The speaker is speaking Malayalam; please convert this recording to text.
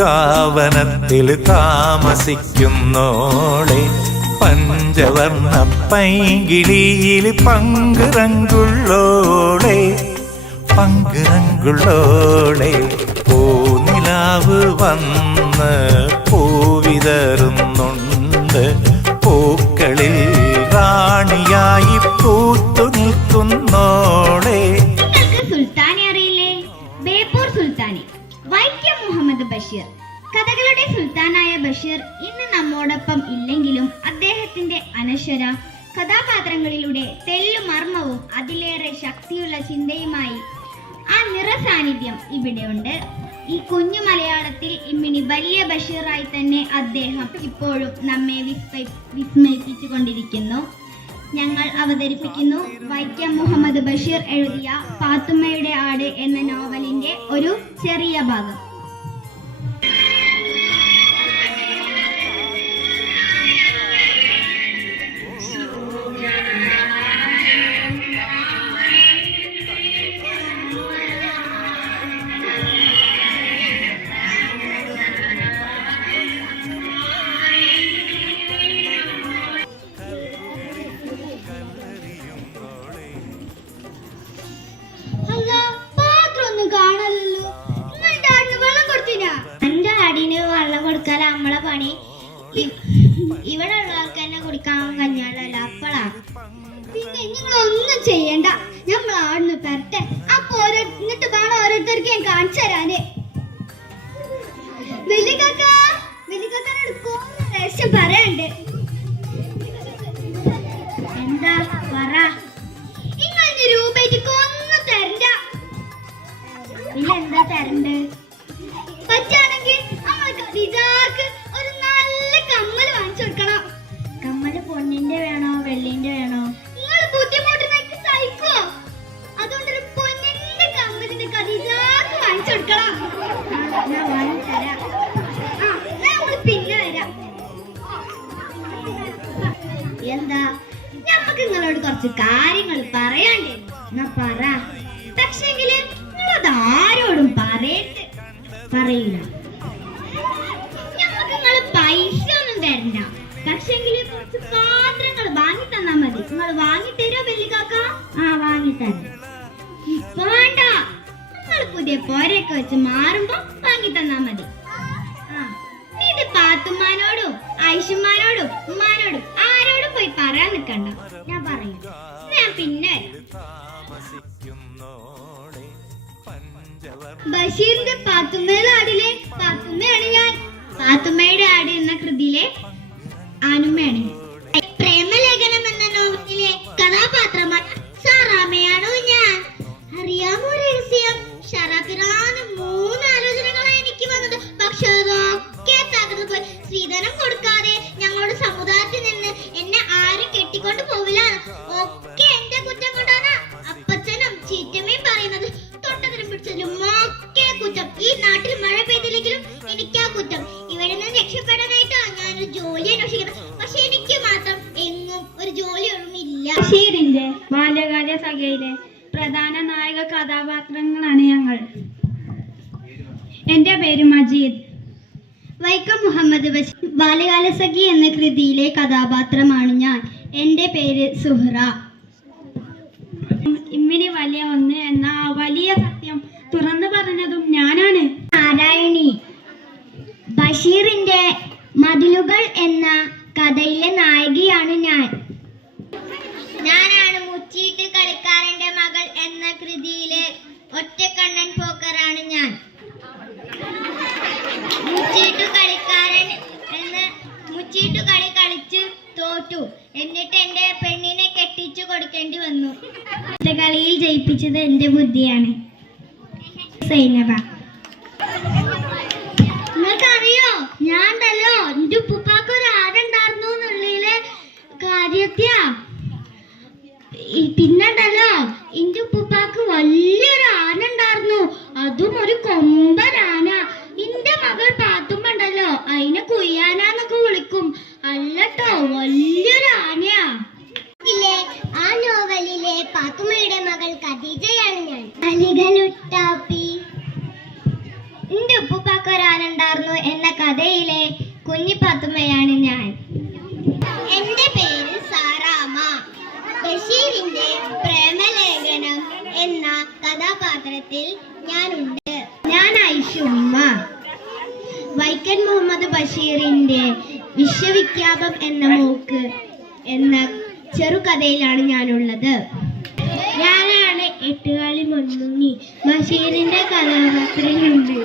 പൂങ്കാവനത്തിൽ താമസിക്കുന്നോളെ പഞ്ചവർണ്ണ പൈങ്കിളിയിൽ പങ്കുറങ്കുള്ളോളെ പങ്കുറങ്കുള്ളോളെ പൂനിലാവ് വന്ന് പൂവിതറുന്നുണ്ട് പൂക്കളിൽ റാണിയായി പൂത്തു നിൽക്കുന്നോളെ. സുൽത്താനെ അറിയില്ലേ? ബേപ്പൂർ സുൽത്താനെ വൈക്കം മുഹമ്മദ് ബഷീർ. കഥകളുടെ സുൽത്താനായ ബഷീർ ഇന്ന് നമ്മോടൊപ്പം ഇല്ലെങ്കിലും അദ്ദേഹത്തിന്റെ അനശ്വര കഥാപാത്രങ്ങളിലൂടെ തെല്ലും മർമ്മവും അതിലേറെ ശക്തിയുള്ള ചിന്തയുമായി ആ നിറസാന്നിധ്യം ഇവിടെയുണ്ട്. ഈ കുഞ്ഞു മലയാളത്തിൽ ഇമ്മിണി വലിയ ബഷീറായി തന്നെ അദ്ദേഹം ഇപ്പോഴും നമ്മെ വിസ്മയിപ്പിച്ചുകൊണ്ടിരിക്കുന്നു. ഞങ്ങൾ അവതരിപ്പിക്കുന്നു വൈക്കം മുഹമ്മദ് ബഷീർ എഴുതിയ പാത്തുമ്മയുടെ ആട് എന്ന നോവലിന്റെ ഒരു ചെറിയ ഭാഗം. നമ്മളെ പണി ഇവിടെ ഉള്ളവർക്ക് തന്നെ കുടിക്കാൻ കഞ്ഞാലല്ല അപ്പളാ. പിന്നെ നിങ്ങളൊന്നും ചെയ്യണ്ട, നമ്മൾ ആടുന്ന് പെരട്ടെ. അപ്പൊ എന്നിട്ട് വേണം ഓരോരുത്തർക്ക് ഞാൻ കാണിച്ചു തരാന്. വലിയക്കാരോട് രഹസ്യം പറയണ്ട്. എന്താ പറ? നിങ്ങൾ രൂപയ്ക്ക് ഒന്നും തരണ്ട. പിന്നെ എന്താ തരണ്ട്? പറ്റാണെങ്കിൽ ഒരു നല്ല കമ്മല് വാങ്ങിച്ചു കൊടുക്കണം. കമ്മല് പൊന്നിന്റെ വേണോ വെള്ളിന്റെ വേണോ? നിങ്ങൾ ബുദ്ധിമുട്ട് സഹിക്കോ? അതുകൊണ്ടൊരു പൊന്നിന്റെ കമ്മലിന്റെ ഖദീജക്ക് വാങ്ങിച്ചു കൊടുക്കണം. ഞാൻ വാങ്ങിത്തരാം. പിന്നെ വരാം. എന്താ? ഞമ്മക്ക് നിങ്ങളോട് കുറച്ച് കാര്യങ്ങൾ പറയാണ്ട്. എന്നാ പറ. പക്ഷെങ്കില് നിങ്ങളത് ആരോടും പറയില്ല. പൈസ ഒന്നും തരണ്ട. പക്ഷെങ്കിൽ കുറച്ച് പാത്രങ്ങൾ വാങ്ങി തന്നാ മതി. നിങ്ങൾ വാങ്ങി തരോ വെല്ലിക്കാക്ക? ആ വാങ്ങിത്തരാം. ഇപ്പൊ വേണ്ട, നിങ്ങൾ പുതിയ പോരൊക്കെ വെച്ച് മാറുമ്പോ വാങ്ങി തന്നാ മതി. ഇത് പാത്തുമ്മാനോടും ഐഷുമാനോടും ഉമ്മാനോടും ആരോടും പോയി പറയാൻ നിൽക്കണ്ട. ഞാൻ പറയും. ഞാൻ പിന്നെ ബഷീറിന്റെ പാത്തുമ്മയുടെ ആടിലെ പാത്തുമ്മയാണ് ഞാൻ. പാത്തുമ്മയുടെ ആട് എന്ന കൃതിയിലെ ആനുമ്മയാണ്. പ്രേമലേഖനം എന്ന നോവലിലെ കഥാപാത്രമായ സാറാമയാണോ ഞാൻ. അറിയാമോ രഹസ്യം? ഷറാഫിറാന് 3 ആലോചനകളാണ് എനിക്ക് വന്നത്. പക്ഷെ അതൊക്കെ തകർന്നു പോയി. സ്ത്രീധനം കൊടുക്കാതെ ഞങ്ങളുടെ സമുദായത്തിൽ നിന്ന് എന്നെ ആരും കെട്ടിക്കൊണ്ട് പോവില്ല. ഒക്കെ എന്റെ കുറ്റം കൊണ്ടാണ്. അപ്പച്ചനും ചീറ്റമ്മയും പറയുന്നത് തൊട്ടതിനും പിടിച്ചതിലും ഒക്കെ കുറ്റം. ഈ നാട്ടിൽ മഴ പെയ്തില്ലെങ്കിലും എനിക്കാ കുറ്റം. ഇവിടെ നിന്ന് രക്ഷപ്പെടാനായിട്ടാ ഞാനൊരു ജോലി അന്വേഷിക്കുന്നത്. പക്ഷെ എനിക്ക് മാത്രം എങ്ങും ഒരു ജോലിയൊന്നും ഇല്ല. ബഷീറിന്റെ ബാല്യകാല സഖയിലെ പ്രധാന നായക കഥാപാത്രങ്ങളാണ് ഞങ്ങൾ. എന്റെ പേര് മജീദ്. വൈക്കം മുഹമ്മദ് ബഷീർ ബാല്യകാല സഖി എന്ന കൃതിയിലെ കഥാപാത്രമാണ് ഞാൻ. എന്റെ പേര് സുഹ്റ. ഇമ്മിനി വലിയ ഒന്ന് എന്ന വലിയ സത്യം തുറന്നു പറഞ്ഞതും ഞാനാണ്. നാരായണി. ബഷീറിന്റെ മതിലുകൾ എന്ന കഥയിലെ നായികയാണ് ഞാൻ. ഞാനാണ് മുച്ചീട്ട് കളിക്കാരന്റെ മകൾ എന്ന കൃതിയിലെ ഒറ്റക്കണ്ണൻ പോക്കറാണ് ഞാൻ. മുച്ചീട്ടുകളി കളിച്ച് തോറ്റു. എന്നിട്ട് എന്റെ പെണ്ണിനെ കെട്ടിച്ചു കൊടുക്കേണ്ടി വന്നു. കളിയിൽ ജയിപ്പിച്ചത് എന്റെ ബുദ്ധിയാണ്. സൈനബ. നിങ്ങൾക്കറിയോ, ഞാണ്ടല്ലോ എന്റെ ഉപ്പുപ്പാക്ക് ഒരു ആടുണ്ടായിരുന്നു എന്നുള്ളിലെ കാര്യത്യാ. പിന്നെണ്ടല്ലോ എന്റെ ഉപ്പുപ്പാക്ക് വലിയൊരു ആന ഉണ്ടായിരുന്നു. അതും ഒരു കൊമ്പനാന. എന്റെ മകൾ പാത്തുമ്പണ്ടല്ലോ അതിനെ കുയ്യാനാന്നൊക്കെ വിളിക്കും. അല്ലട്ടോ, വലിയൊരു ആനയാ. ആ നോവലിലെ പാത്തുമ്മയുടെ മകൾ ഖദീജയാണ് ഞാൻ. അലിഗലുട്ടാപ്പി. എന്റെ ഉപ്പുപ്പാക്ക് പാത്തുമ്മക്കൊരാനുണ്ടായിരുന്നു എന്ന കഥയിലെ കുഞ്ഞി പാത്തുമ്മയാണ് ഞാൻ. എന്റെ പേര് സാറാമ. ബഷീറിന്റെ പ്രേമലേഖനം എന്ന കഥാപാത്രത്തിൽ ഞാനുണ്ട്. ഞാൻ ഐഷുമ്മ. വൈക്കം മുഹമ്മദ് ബഷീറിന്റെ വിശ്വവിഖ്യാതം എന്ന മൂക്ക് എന്ന ചെറുകഥയിലാണ് ഞാനുള്ളത്. ഞാനാണ് എട്ടുകാലി മൊന്നുണ്ണി. ബഷീറിന്റെ കഥാപാത്രമുണ്ട്.